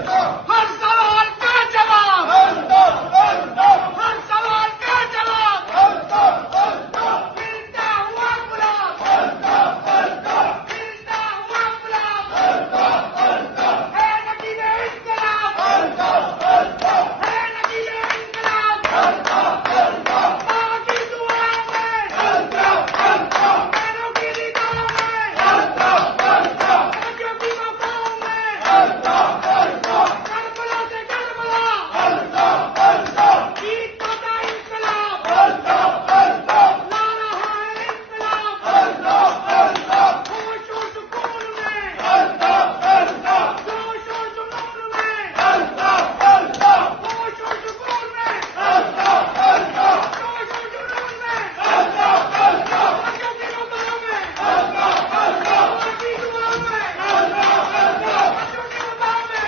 हर सवाल का जवाब, हर सवाल का जवाब मिलता हुआ गुलाब, मिलता हुआ गुलाब है नगीले इंकलाब, है नगीले इंकलाब। माँ की दुआ में, बहनों की निगाह में, बच्चों की वफाओं में, करबला से करबला, जीत पाता इंकलाब, ला रहा है इंकलाब। होश और सुकून में, जोश और जुनून में, होश और सुकून में, जोश और जुनून में, बच्चों की वफा में, माँ की दुआ में, बच्चों की वफा में,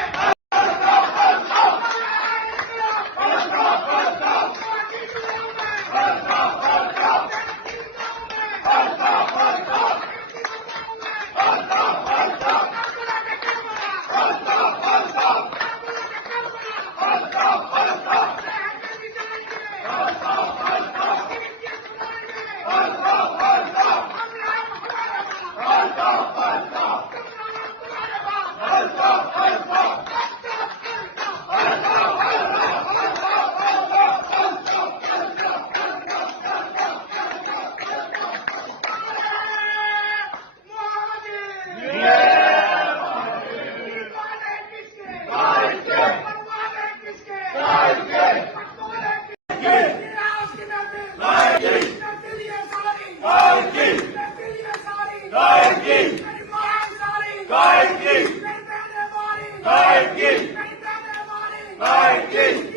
Gaiki!